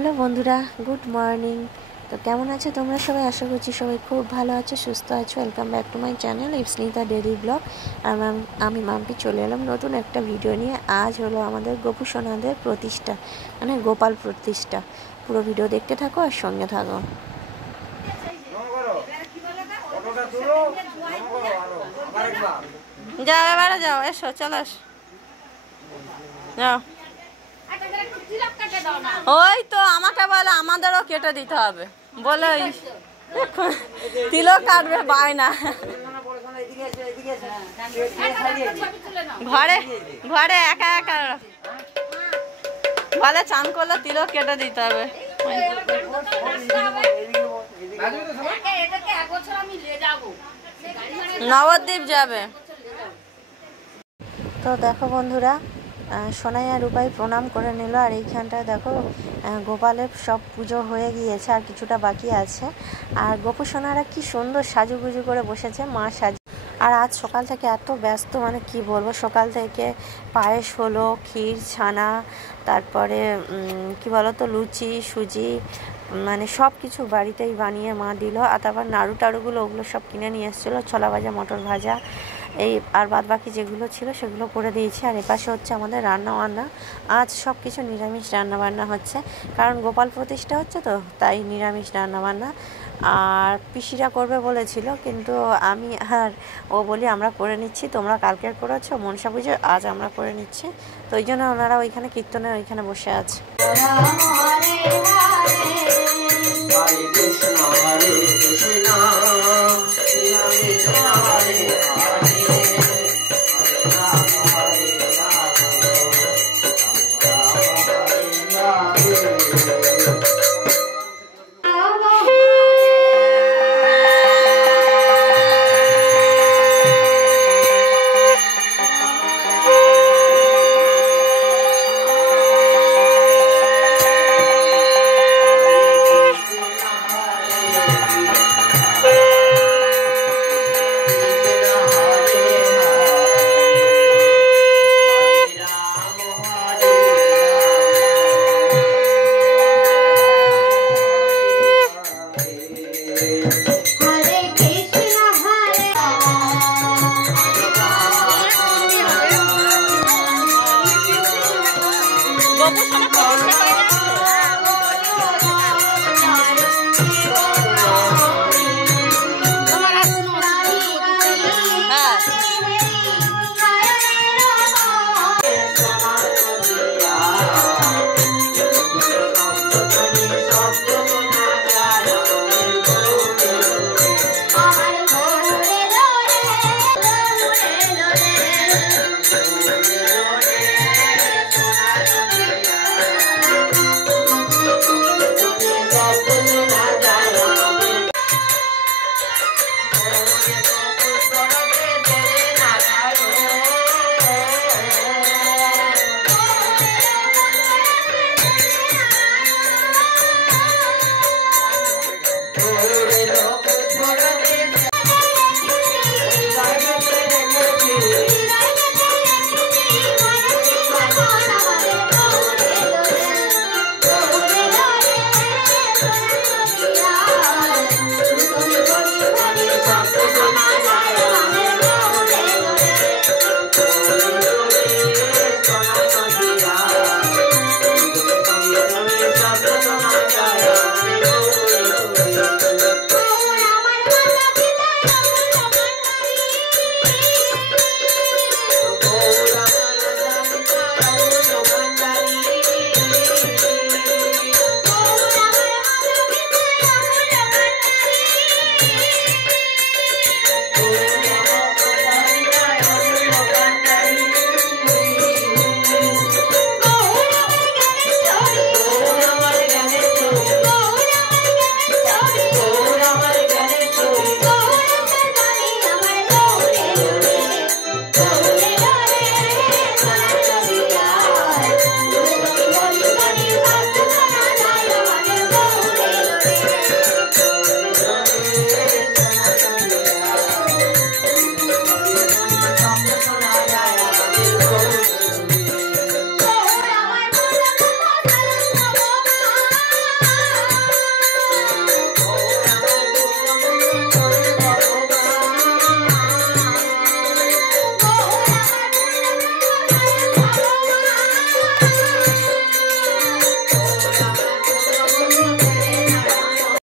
Hello বন্ধুরা, good morning. তো কেমন আছো তোমরা সবাই? আশা করছি সবাই খুব ভালো আছো, সুস্থ আছো। Welcome back to my channel Ipsanita daily blog. আর আমি মাম্পি চলে এলাম নতুন একটা ভিডিও নিয়ে। আজ হলো আমাদের গোপু সোনাদের প্রতিষ্ঠা, মানে গোপাল প্রতিষ্ঠা। পুরো ভিডিও দেখতে থাকো আর সঙ্গে থাকো। যাও এবারে যাও, এসো চলো যাও। ওই তো আমাকে বলে আমাদেরও কেটে দিতে হবে বলে তিলক কাটবে বায়না। ঘরে ঘরে একা একা বলে চান করলে তিলক কেটে দিতে হবে। নবদ্বীপ যাবে। তো দেখো বন্ধুরা, সোনাই আর রূপাই প্রণাম করে নিল। আর এইখানটায় দেখো গোপালের সব পুজো হয়ে গিয়েছে, আর কিছুটা বাকি আছে। আর গোপু সোনারা কি সুন্দর সাজুগুজু করে বসেছে, মা সাজু। আর আজ সকাল থেকে এত ব্যস্ত, মানে কি বলবো, সকাল থেকে পায়েস হলো, ক্ষীর ছানা, তারপরে কি বলতো লুচি সুজি, মানে সব কিছু বাড়িতেই বানিয়ে মা দিল। আর তারপর নাড়ু টাড়ুগুলো ওগুলো সব কিনে নিয়ে এসেছিলো, ছোলা ভাজা, মটর ভাজা, এই আর বাদ বাকি যেগুলো ছিল সেগুলো করে দিয়েছি। আর এপাশে হচ্ছে আমাদের রান্নাবান্না। আজ সব কিছু নিরামিষ রান্নাবান্না হচ্ছে, কারণ গোপাল প্রতিষ্ঠা হচ্ছে তো, তাই নিরামিষ রান্নাবান্না। আর পিসিরা করবে বলেছিল, কিন্তু আমি আর ও বলি আমরা করে নিচ্ছি, তোমরা কালকের করেছো মনসা পুজো, আজ আমরা করে নিচ্ছি। তো ওই জন্য ওনারা ওইখানে কীর্তনের ওইখানে বসে আছে। Hare Krishna, Hare Krishna, Krishna Krishna, Hare Hare.